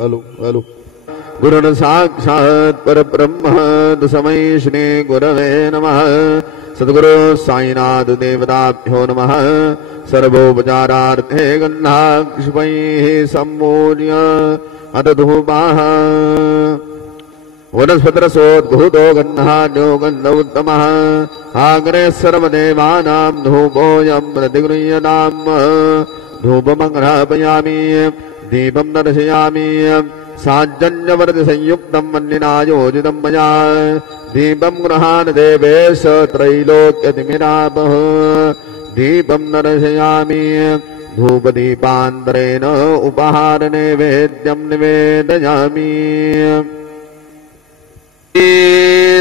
Hello गुरुर् साक्षात् परब्रह्म तस्मै श्री गुरवे नमः। सद्गुरु साईनाथ देवताभ्यो नमः। सर्वोपचारार्थे गन्धाक्षिपैः सम्पूज्य अथ धूपाः वनस्पतिरसोद्भूतो गन्धाढ्यो गन्ध उत्तमः। आग्रे सर्वदेवानां धूपोऽयं प्रतिगृह्यताम्। धूपमग्रापयामि दीपं दर्शयामि साज्जन्यवर्तिसंयुक्तं वह्निना योजितं मया। दीपं गृहाण देवेश त्रैलोक्यतिमिरापः। दीपं दर्शयामि धूपदीपान्तरेण उपहारनैवेद्यं निवेदयामि।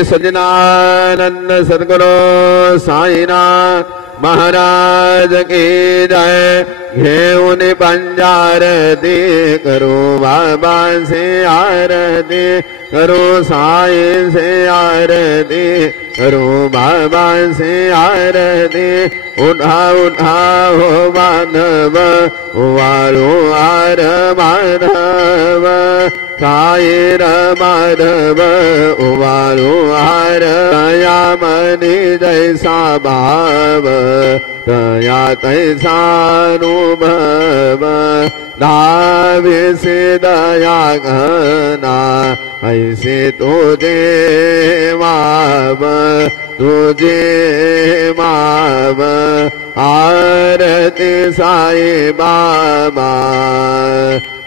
सज्जनानंद सद्गुरु साईनाथ महाराज की जय। घेऊन पंजारती करो बाबा से आरती, करो साई से आरती, करो बाबा से आरती। उठा उठा हो माधव वारो आर माधव, साईर माधव उवारो आर। दया मनि जैसा भाव दया तैसा अनुभव। धावे से दया घना ऐसे तुझे माव, तुझे माव। आरती साई बाबा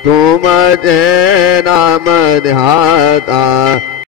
तुम जे नाम ध्याता